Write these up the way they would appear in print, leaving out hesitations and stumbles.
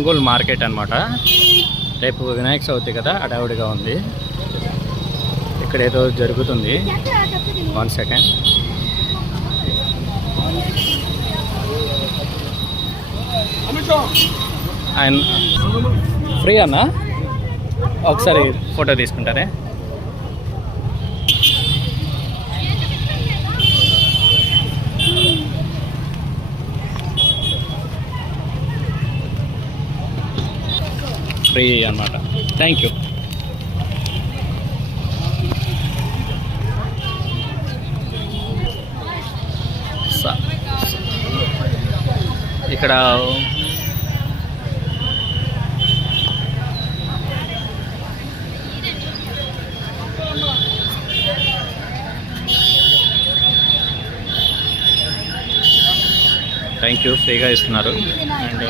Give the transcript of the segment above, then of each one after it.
Ongole market అనమాట. రేపు వినాయక చవితి కదా, అడావుడిగా ఉంది. ఇక్కడ ఏదో జరుగుతుంది. 1 సెకండ్. ఆయన ఫ్రీ అన్న, ఒకసారి ఫోటో తీసుకుంటారే. ఫ్రీ అన్నమాట. Thank you. ఇక్కడ థ్యాంక్ యూ, ఫ్రీగా ఇస్తున్నారు. అండ్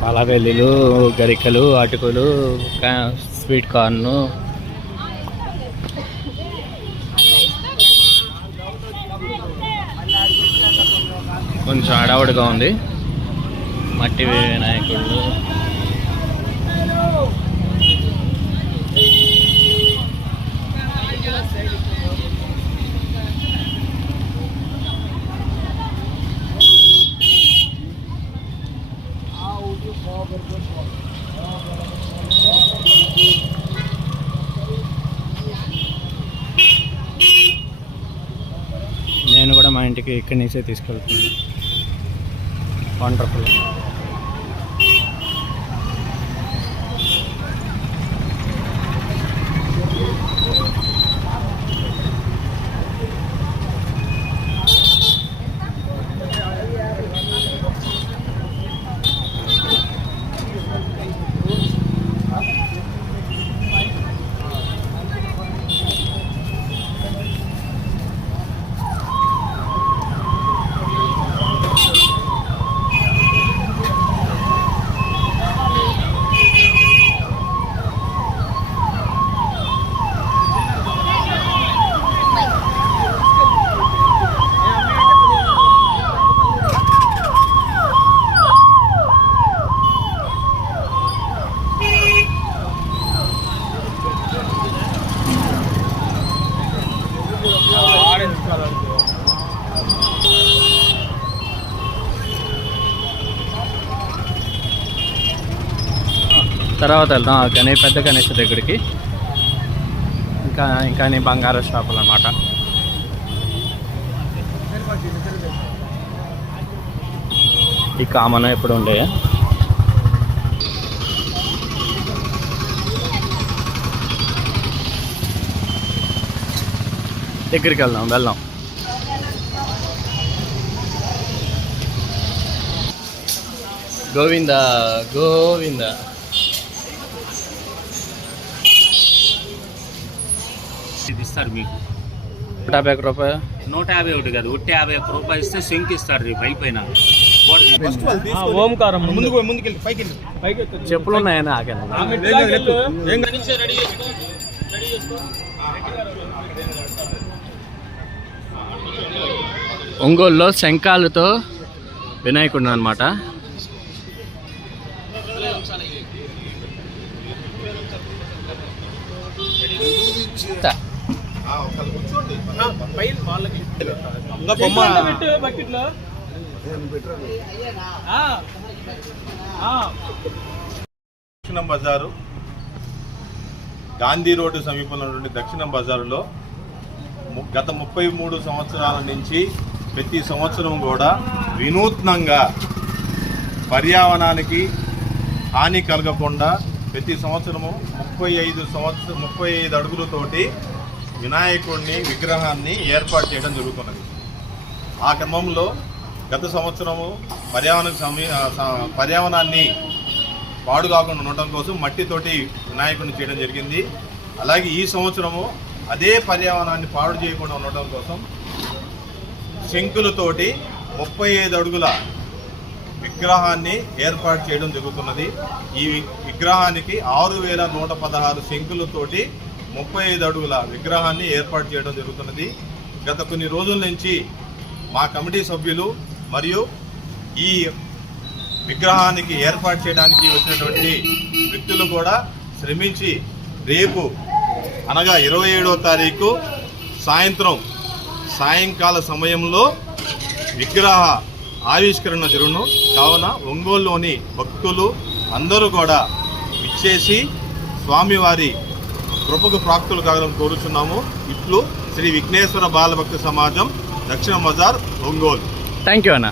పాలవెల్లులు, గరికలు, అటుకులు, స్వీట్ కార్ను, కొంచెం హడావుడిగా ఉంది. మట్టి వినాయకుళ్ళు, నేను కూడా మా ఇంటికి ఇక్కడి నుంచే తీసుకెళ్తున్నాను. వండర్ఫుల్. తర్వాత వెళ్దాం పెద్ద గణేష్ దగ్గరికి. ఇంకా బంగారు షాపులు అన్నమాట. ఈ కామన్ ఎప్పుడు ఉండే. దగ్గరికి వెళ్దాం. గోవింద గోవింద. ఇది ఇస్తారు మీకు 151 రూపాయలు. 151 కాదు, 51 రూపాయలు ఇస్తే శంకి ఇస్తారు. పైన ఓంకారం చెప్పులు ఉన్నాయని ఒంగోలులో శంఖాలతో వినాయకుడు అనమాట. దక్షిణ బజారు, గాంధీ రోడ్డు సమీపంలో ఉన్నటువంటి దక్షిణ బజారులో గత 33 సంవత్సరాల నుంచి ప్రతి సంవత్సరం కూడా వినూత్నంగా పర్యావరణానికి హాని కలగకుండా ప్రతి సంవత్సరము 35 అడుగులతోటి వినాయకుడిని విగ్రహాన్ని ఏర్పాటు చేయడం జరుగుతున్నది. ఆ క్రమంలో గత సంవత్సరము పర్యావరణాన్ని పాడు కాకుండా ఉండటం కోసం మట్టితోటి వినాయకుడిని చేయడం జరిగింది. అలాగే ఈ సంవత్సరము అదే పర్యావరణాన్ని పాడు చేయకుండా ఉండటం కోసం శంకులతోటి 35 అడుగుల విగ్రహాన్ని ఏర్పాటు చేయడం జరుగుతున్నది. ఈ విగ్రహానికి 6,116 శంకులతోటి 35 అడుగుల విగ్రహాన్ని ఏర్పాటు చేయడం జరుగుతున్నది. గత కొన్ని రోజుల నుంచి మా కమిటీ సభ్యులు మరియు ఈ విగ్రహానికి ఏర్పాటు చేయడానికి వచ్చినటువంటి వ్యక్తులు కూడా శ్రమించి రేపు అనగా 27వ తారీఖు సాయంకాల సమయంలో విగ్రహ ఆవిష్కరణ జరుగును. కావున ఒంగోలులోని భక్తులు అందరూ కూడా ఇచ్చేసి స్వామివారి కృపకు ప్రాప్తులు కావాలని కోరుచున్నాము. ఇట్లు శ్రీ విఘ్నేశ్వర బాలభక్త సమాజం, దక్షిణ బజార్, ఒంగోలు. థ్యాంక్ యూ అన్న.